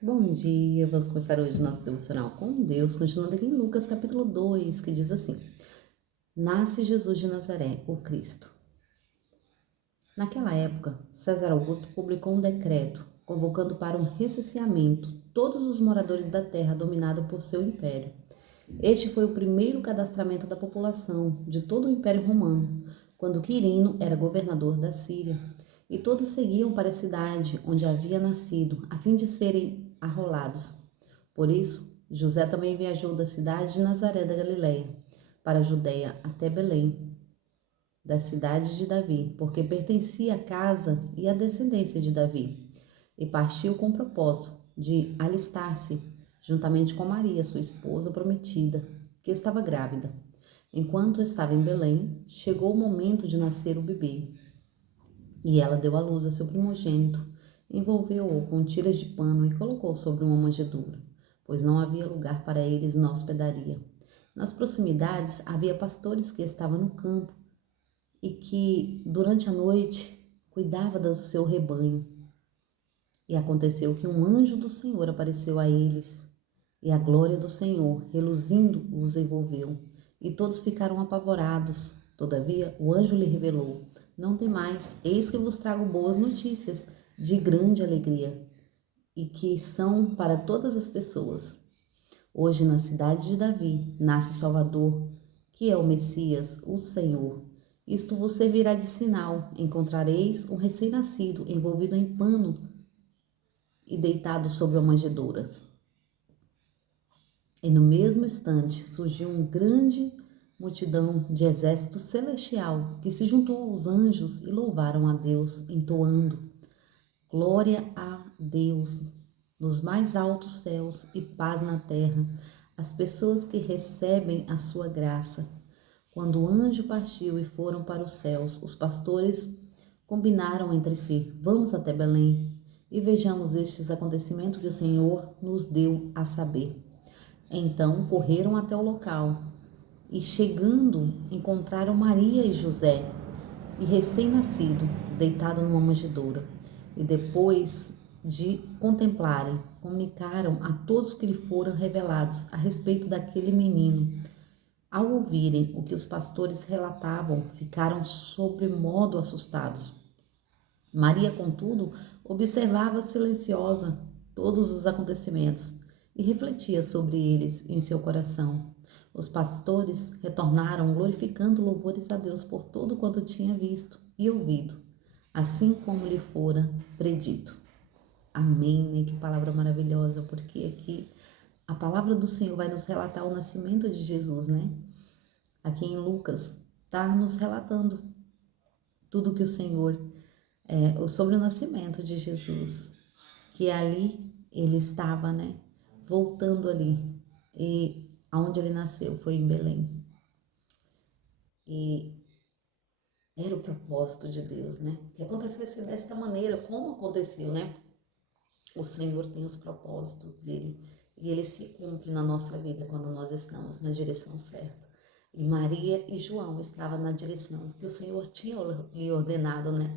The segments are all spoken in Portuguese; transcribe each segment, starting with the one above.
Bom dia, vamos começar hoje nosso devocional com Deus, continuando aqui em Lucas capítulo 2, que diz assim: Nasce Jesus de Nazaré, o Cristo. Naquela época, César Augusto publicou um decreto convocando para um recenseamento todos os moradores da terra dominada por seu império. Este foi o primeiro cadastramento da população de todo o Império Romano, quando Quirino era governador da Síria, e todos seguiam para a cidade onde havia nascido, a fim de serem arrolados. Por isso, José também viajou da cidade de Nazaré da Galileia para a Judéia até Belém, da cidade de Davi, porque pertencia à casa e à descendência de Davi, e partiu com o propósito de alistar-se juntamente com Maria, sua esposa prometida, que estava grávida. Enquanto estava em Belém, chegou o momento de nascer o bebê, e ela deu à luz a seu primogênito, envolveu-o com tiras de pano e colocou sobre uma manjedoura, pois não havia lugar para eles na hospedaria. Nas proximidades havia pastores que estavam no campo e que, durante a noite, cuidava do seu rebanho. E aconteceu que um anjo do Senhor apareceu a eles, e a glória do Senhor, reluzindo, os envolveu, e todos ficaram apavorados. Todavia, o anjo lhe revelou: Não temais, eis que vos trago boas notícias, de grande alegria, e que são para todas as pessoas. Hoje, na cidade de Davi, nasce o Salvador, que é o Messias, o Senhor. Isto vos servirá de sinal: encontrareis um recém-nascido envolvido em pano e deitado sobre manjedouras. E no mesmo instante surgiu uma grande multidão de exército celestial que se juntou aos anjos e louvaram a Deus, entoando: Glória a Deus nos mais altos céus e paz na terra, as pessoas que recebem a sua graça. Quando o anjo partiu e foram para os céus, os pastores combinaram entre si: Vamos até Belém e vejamos estes acontecimentos que o Senhor nos deu a saber. Então correram até o local e, chegando, encontraram Maria e José e recém-nascido, deitado numa manjedoura. E depois de contemplarem, comunicaram a todos que lhe foram revelados a respeito daquele menino. Ao ouvirem o que os pastores relatavam, ficaram sobremodo assustados. Maria, contudo, observava silenciosa todos os acontecimentos e refletia sobre eles em seu coração. Os pastores retornaram glorificando louvores a Deus por tudo quanto tinha visto e ouvido, assim como lhe fora predito. Amém, né? Que palavra maravilhosa, porque aqui a palavra do Senhor vai nos relatar o nascimento de Jesus, né? Aqui em Lucas, está nos relatando tudo que o Senhor sobre o nascimento de Jesus, que ali ele estava, né, voltando ali, e aonde ele nasceu foi em Belém, e era o propósito de Deus, né, que acontecesse desta maneira, como aconteceu, né, o Senhor tem os propósitos dele, e ele se cumpre na nossa vida quando nós estamos na direção certa. E Maria e João estavam na direção que o Senhor tinha lhe ordenado, né?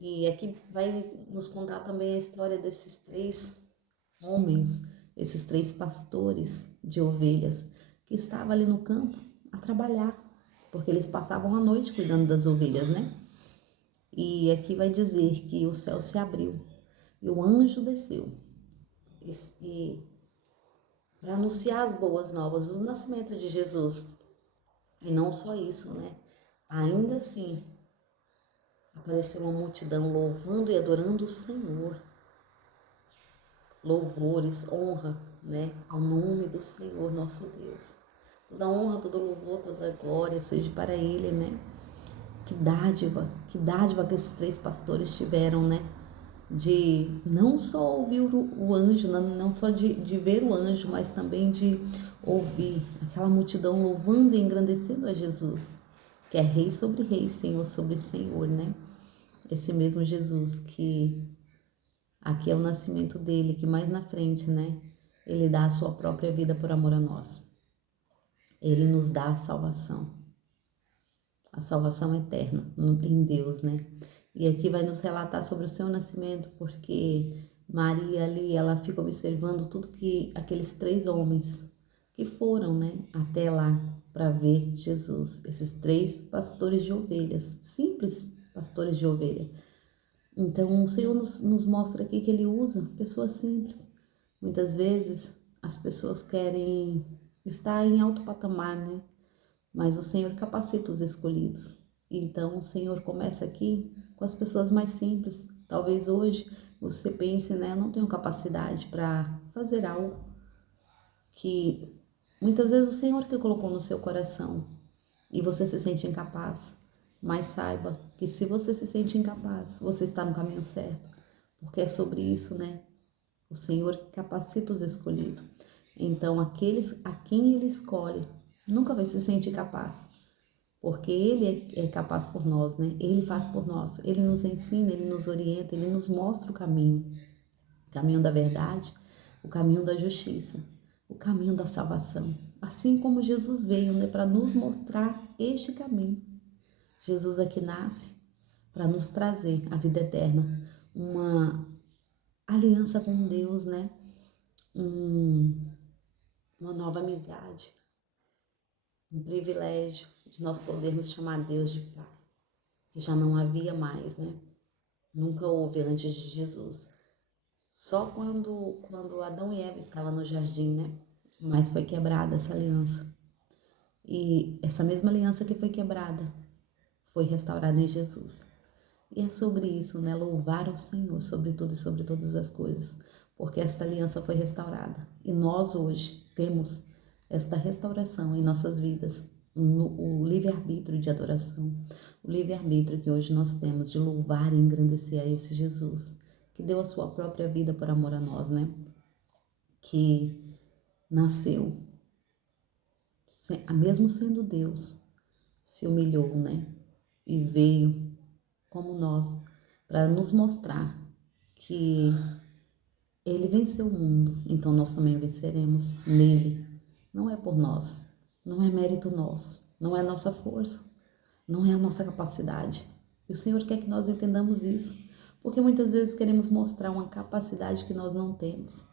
E aqui vai nos contar também a história desses três homens, esses três pastores de ovelhas, que estavam ali no campo a trabalhar, porque eles passavam a noite cuidando das ovelhas, né? E aqui vai dizer que o céu se abriu e o anjo desceu e para anunciar as boas novas do nascimento de Jesus. E não só isso, né? Ainda assim, apareceu uma multidão louvando e adorando o Senhor. Louvores, honra, né, ao nome do Senhor nosso Deus. Toda honra, todo louvor, toda glória seja para Ele, né? Que dádiva que esses três pastores tiveram, né? De não só ouvir o anjo, não só de ver o anjo, mas também de ouvir aquela multidão louvando e engrandecendo a Jesus, que é Rei sobre Rei, Senhor sobre Senhor, né? Esse mesmo Jesus que aqui é o nascimento dele, que mais na frente, né? Ele dá a sua própria vida por amor a nós. Ele nos dá a salvação eterna em Deus, né? E aqui vai nos relatar sobre o seu nascimento, porque Maria ali, ela fica observando tudo que aqueles 3 homens que foram, né, até lá para ver Jesus. Esses 3 pastores de ovelhas, simples pastores de ovelha. Então, o Senhor nos mostra aqui que Ele usa pessoas simples. Muitas vezes, as pessoas querem estar em alto patamar, né? Mas o Senhor capacita os escolhidos. Então, o Senhor começa aqui com as pessoas mais simples. Talvez hoje você pense, né? Eu não tenho capacidade para fazer algo que muitas vezes o Senhor que colocou no seu coração e você se sente incapaz. Mas saiba que se você se sente incapaz, você está no caminho certo. Porque é sobre isso, né? O Senhor capacita os escolhidos. Então, aqueles a quem Ele escolhe nunca vai se sentir capaz, porque Ele é capaz por nós, né? Ele faz por nós, Ele nos ensina, Ele nos orienta, Ele nos mostra o caminho da verdade, o caminho da justiça, o caminho da salvação. Assim como Jesus veio, né, para nos mostrar este caminho. Jesus aqui nasce para nos trazer a vida eterna, uma aliança com Deus, né? Um, uma nova amizade, um privilégio de nós podermos chamar Deus de Pai, que já não havia mais, né? Nunca houve antes de Jesus. Só quando Adão e Eva estavam no jardim, né? Mas foi quebrada essa aliança. E essa mesma aliança que foi quebrada foi restaurada em Jesus. E é sobre isso, né? Louvar o Senhor sobre tudo e sobre todas as coisas, porque esta aliança foi restaurada. E nós hoje temos esta restauração em nossas vidas, o livre-arbítrio de adoração, o livre-arbítrio que hoje nós temos de louvar e engrandecer a esse Jesus, que deu a sua própria vida por amor a nós, né? Que nasceu, mesmo sendo Deus, se humilhou, né? E veio como nós, para nos mostrar que Ele venceu o mundo, então nós também venceremos nele. Não é por nós, não é mérito nosso, não é nossa força, não é a nossa capacidade. E o Senhor quer que nós entendamos isso, porque muitas vezes queremos mostrar uma capacidade que nós não temos,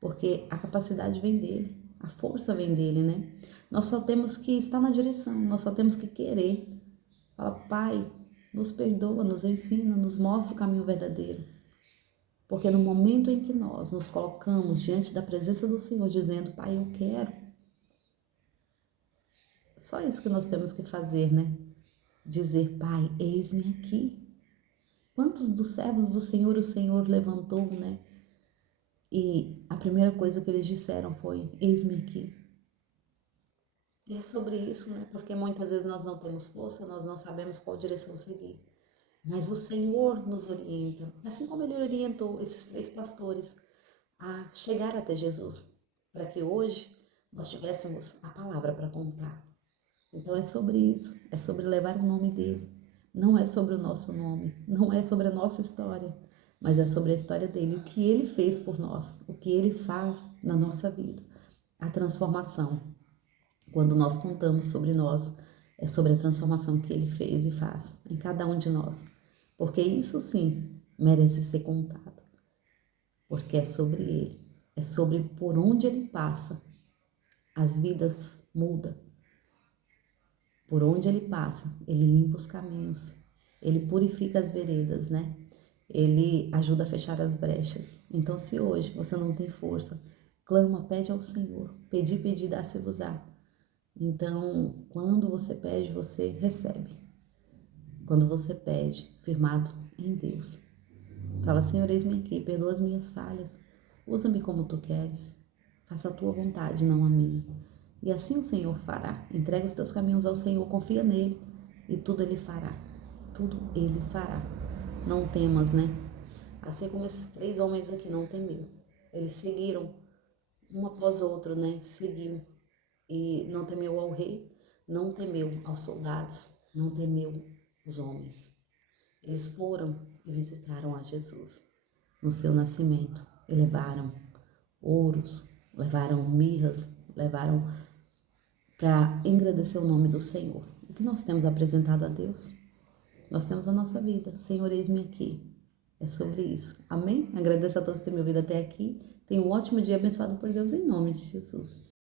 porque a capacidade vem dele, a força vem dele, né? Nós só temos que estar na direção, nós só temos que querer. Fala, Pai, nos perdoa, nos ensina, nos mostra o caminho verdadeiro. Porque no momento em que nós nos colocamos diante da presença do Senhor, dizendo, Pai, eu quero, só isso que nós temos que fazer, né? Dizer, Pai, eis-me aqui. Quantos dos servos do Senhor o Senhor levantou, né? E a primeira coisa que eles disseram foi, eis-me aqui. E é sobre isso, né? Porque muitas vezes nós não temos força, nós não sabemos qual direção seguir. Mas o Senhor nos orienta, assim como Ele orientou esses 3 pastores a chegar até Jesus, para que hoje nós tivéssemos a palavra para contar. Então é sobre isso, é sobre levar o nome dele. Não é sobre o nosso nome, não é sobre a nossa história, mas é sobre a história dele, o que ele fez por nós, o que ele faz na nossa vida. A transformação, quando nós contamos sobre nós, é sobre a transformação que ele fez e faz em cada um de nós. Porque isso sim merece ser contado, porque é sobre ele, é sobre por onde ele passa, as vidas mudam. Por onde ele passa, ele limpa os caminhos, ele purifica as veredas, né? Ele ajuda a fechar as brechas. Então, se hoje você não tem força, clama, pede ao Senhor. Pedir, pedir, dá-se-vos-á. Então, quando você pede, você recebe. Quando você pede, firmado em Deus. Fala, Senhor, eis-me aqui, perdoa as minhas falhas. Usa-me como tu queres. Faça a tua vontade, não a minha. E assim o Senhor fará. Entrega os teus caminhos ao Senhor, confia nele e tudo ele fará. Tudo ele fará. Não temas, né? Assim como esses 3 homens aqui não temeu. Eles seguiram um após outro, né? Seguiu. E não temeu ao rei, não temeu aos soldados, não temeu os homens. Eles foram e visitaram a Jesus no seu nascimento e levaram ouros, levaram mirras, levaram para engrandecer o nome do Senhor. O que nós temos apresentado a Deus? Nós temos a nossa vida. Senhor, eis-me aqui. É sobre isso. Amém? Agradeço a todos por terem me ouvido até aqui. Tenha um ótimo dia abençoado por Deus em nome de Jesus.